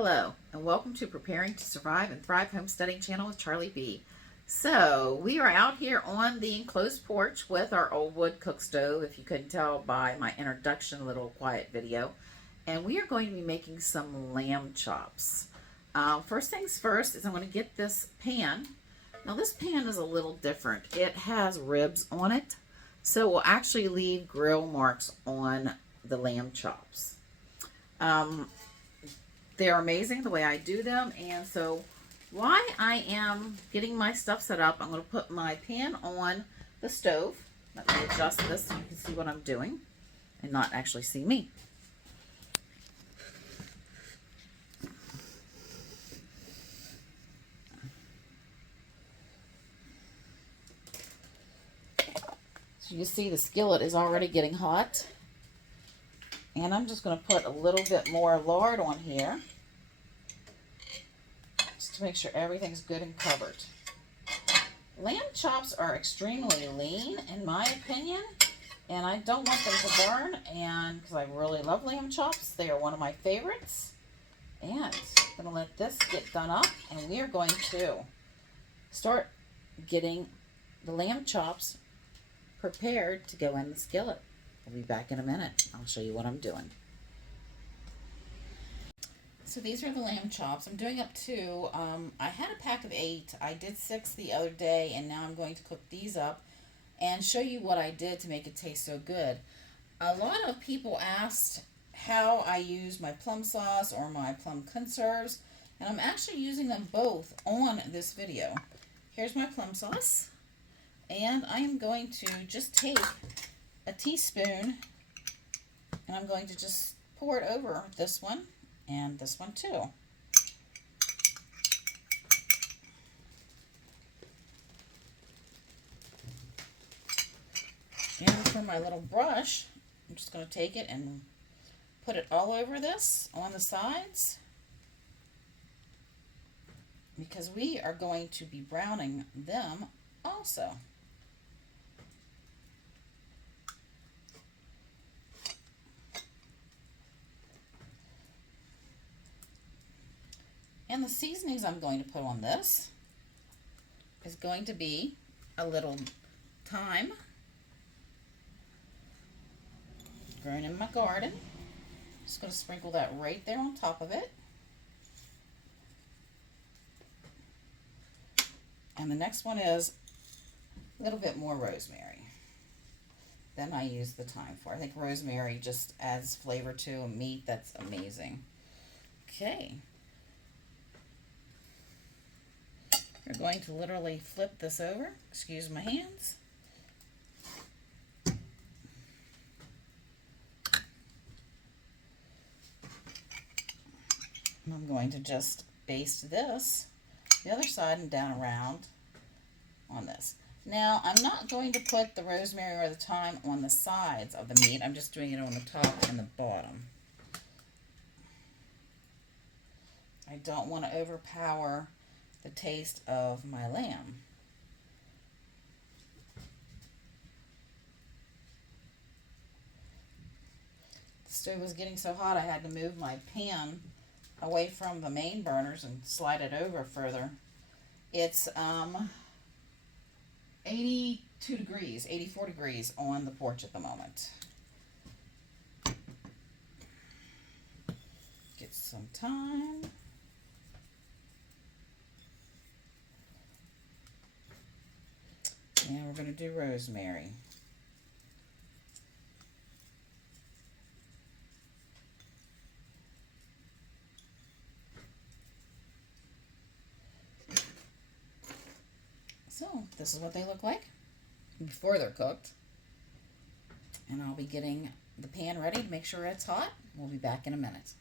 Hello, and welcome to Preparing to Survive and Thrive Homesteading channel with Charlie B. So, we are out here on the enclosed porch with our old wood cook stove, if you couldn't tell by my introduction little quiet video. And we are going to be making some lamb chops. First things first is I'm going to get this pan. Now this pan is a little different. It has ribs on it, so it will actually leave grill marks on the lamb chops. They're amazing the way I do them, and so while I am getting my stuff set up, I'm going to put my pan on the stove. Let me adjust this so you can see what I'm doing and not actually see me. So you see the skillet is already getting hot. And I'm just going to put a little bit more lard on here, just to make sure everything's good and covered. Lamb chops are extremely lean, in my opinion, and I don't want them to burn, and because I really love lamb chops, they are one of my favorites. And I'm going to let this get done up, and we are going to start getting the lamb chops prepared to go in the skillet. I'll be back in a minute. I'll show you what I'm doing. So these are the lamb chops. I'm doing up to, I had a pack of 8. I did 6 the other day, and now I'm going to cook these up and show you what I did to make it taste so good. A lot of people asked how I use my plum sauce or my plum conserves, and I'm actually using them both on this video. Here's my plum sauce, and I am going to just take a teaspoon, and I'm going to just pour it over this one and this one too. And for my little brush, I'm just going to take it and put it all over this on the sides, because we are going to be browning them also. And the seasonings I'm going to put on this is going to be a little thyme, grown in my garden. Just going to sprinkle that right there on top of it. And the next one is a little bit more rosemary than I use the thyme for. I think rosemary just adds flavor to a meat that's amazing. Okay. We're going to literally flip this over. Excuse my hands. And I'm going to just baste this, the other side and down around on this. Now, I'm not going to put the rosemary or the thyme on the sides of the meat. I'm just doing it on the top and the bottom. I don't want to overpower the taste of my lamb. The stove was getting so hot I had to move my pan away from the main burners and slide it over further. It's 82 degrees, 84 degrees on the porch at the moment. Get some thyme. And we're going to do rosemary. So, this is what they look like before they're cooked. And I'll be getting the pan ready to make sure it's hot. We'll be back in a minute.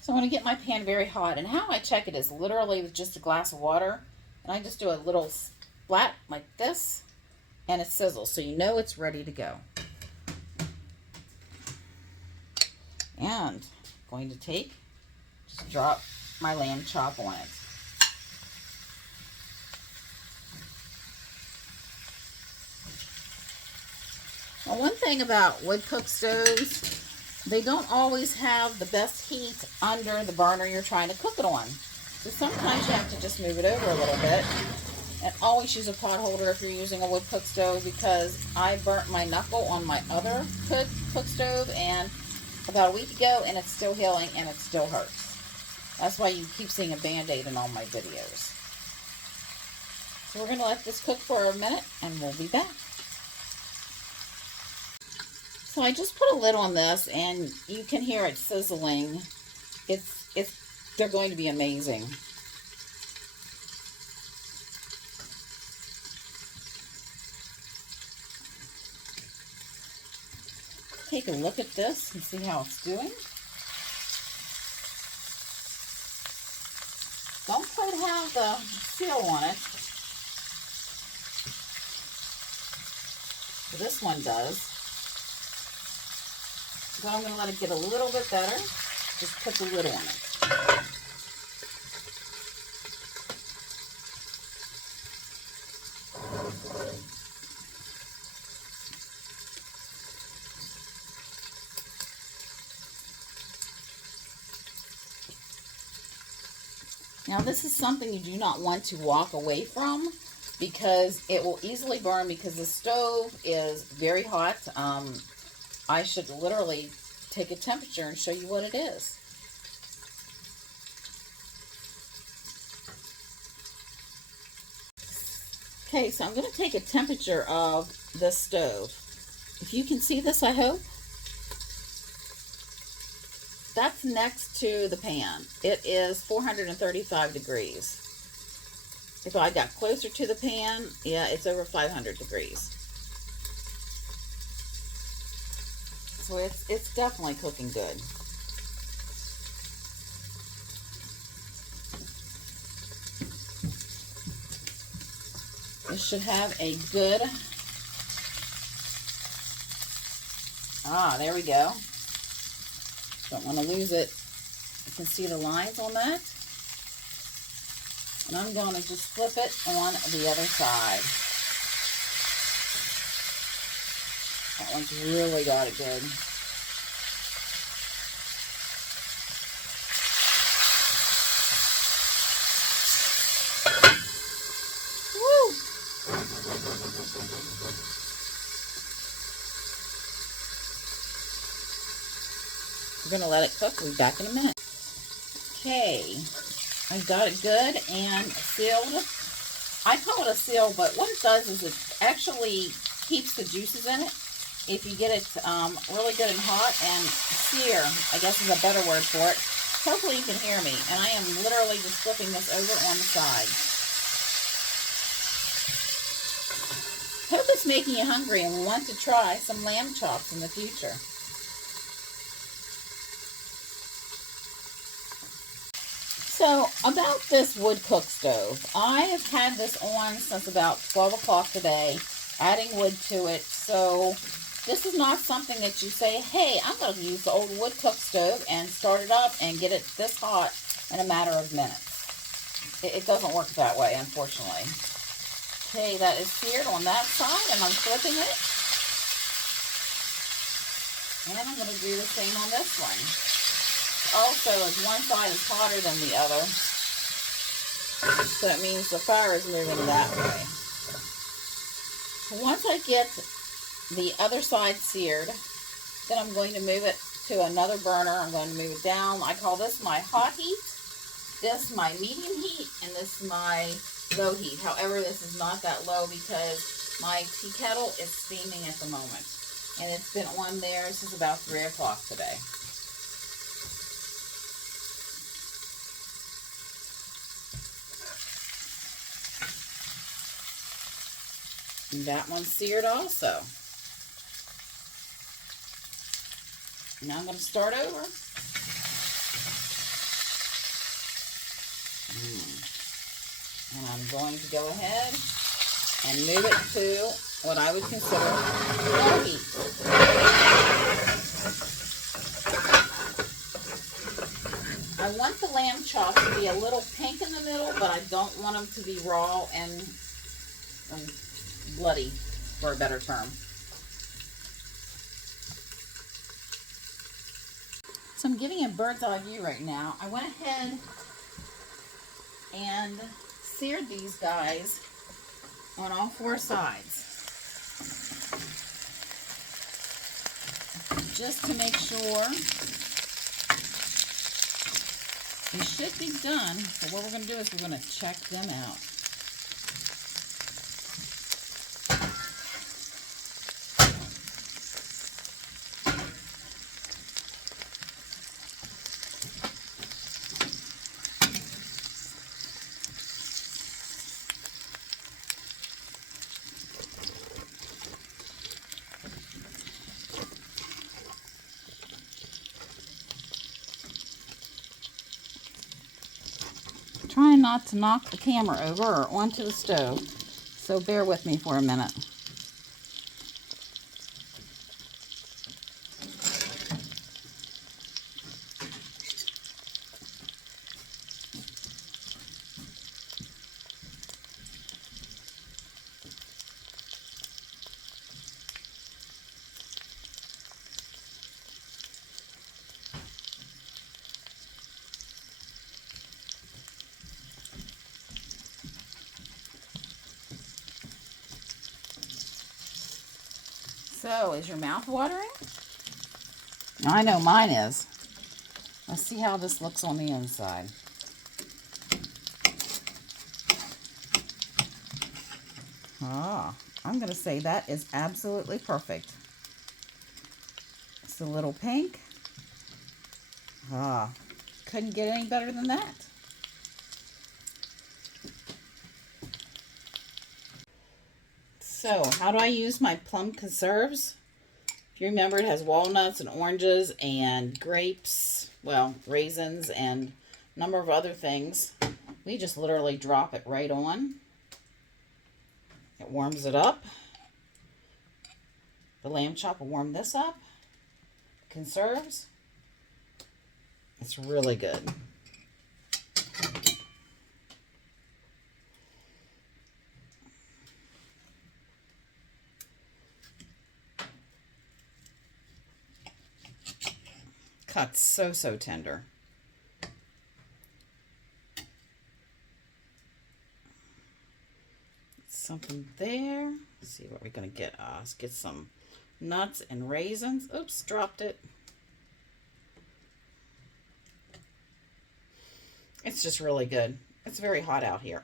So I'm going to get my pan very hot, and how I check it is literally with just a glass of water. And I just do a little splat like this, and it sizzles, so you know it's ready to go. And I'm going to just drop my lamb chop on it. Now, one thing about wood cook stoves, they don't always have the best heat under the burner you're trying to cook it on. So sometimes you have to just move it over a little bit. And always use a pot holder if you're using a wood cook stove, because I burnt my knuckle on my other cook stove and about a week ago, and it's still healing and it still hurts. That's why you keep seeing a band-aid in all my videos. So we're going to let this cook for a minute and we'll be back. So I just put a lid on this and you can hear it sizzling. They're going to be amazing. Take a look at this and see how it's doing. Don't quite have the seal on it. But this one does. So I'm going to let it get a little bit better. Just put the lid on it. Now this is something you do not want to walk away from, because it will easily burn, because the stove is very hot. I should literally take a temperature and show you what it is. Okay, so I'm going to take a temperature of this stove. If you can see this, I hope. That's next to the pan. It is 435 degrees. If I got closer to the pan, yeah, it's over 500 degrees. So it's definitely cooking good. This should have a good, there we go. Don't want to lose it. You can see the lines on that. And I'm going to just flip it on the other side. That one's really got it good. Woo! We're going to let it cook. We'll be back in a minute. Okay. I got it good and sealed. I call it a seal, but what it does is it actually keeps the juices in it. If you get it really good and hot, and sear, I guess is a better word for it. Hopefully you can hear me. And I am literally just flipping this over on the side. Hope it's making you hungry and want to try some lamb chops in the future. So, about this wood cook stove, I have had this on since about 12 o'clock today, adding wood to it. So, this is not something that you say, hey, I'm going to use the old wood cook stove and start it up and get it this hot in a matter of minutes. It doesn't work that way, unfortunately. Okay, that is seared on that side, and I'm flipping it. And I'm going to do the same on this one. Also, as one side is hotter than the other, so it means the fire is moving that way. So once I get the other side seared, then I'm going to move it to another burner. I'm going to move it down. I call this my hot heat, this my medium heat, and this my low heat. However, this is not that low because my tea kettle is steaming at the moment. And it's been on there since about 3 o'clock today. And that one's seared also. Now I'm going to start over. And I'm going to go ahead and move it to what I would consider low heat. I want the lamb chops to be a little pink in the middle, but I don't want them to be raw and bloody, for a better term. So I'm giving a bird's eye view right now. I went ahead and seared these guys on all 4 sides, just to make sure. They should be done. So what we're going to do is we're going to check them out. Trying not to knock the camera over or onto the stove, so bear with me for a minute. So, is your mouth watering? I know mine is. Let's see how this looks on the inside. Ah, I'm going to say that is absolutely perfect. It's a little pink. Ah, couldn't get any better than that. So, how do I use my plum conserves? If you remember, it has walnuts and oranges and grapes, well, raisins and a number of other things. We just literally drop it right on. It warms it up. The lamb chop will warm this up. Conserves. It's really good. Cuts so tender. Something there. Let's see what we're gonna get. Let's get some nuts and raisins. Oops, dropped it. It's just really good. It's very hot out here.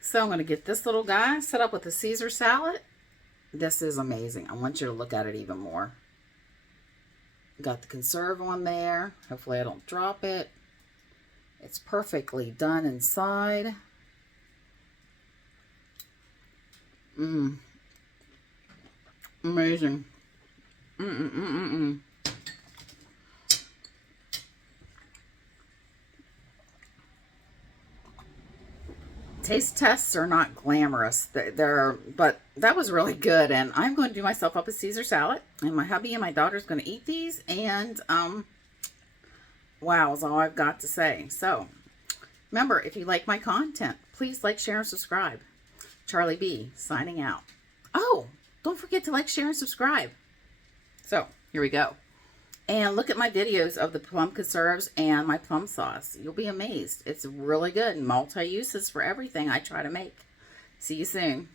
So I'm going to get this little guy set up with a Caesar salad. This is amazing. I want you to look at it even more. Got the conserve on there. Hopefully I don't drop it. It's perfectly done inside. Amazing. Taste tests are not glamorous. But that was really good. And I'm going to do myself up a Caesar salad. And my hubby and my daughter's going to eat these. And, wow, is all I've got to say. So, remember, if you like my content, please like, share, and subscribe. Charlie B, signing out. Oh, don't forget to like, share, and subscribe. So, here we go. And look at my videos of the plum conserves and my plum sauce. You'll be amazed. It's really good. Multi-uses for everything I try to make. See you soon.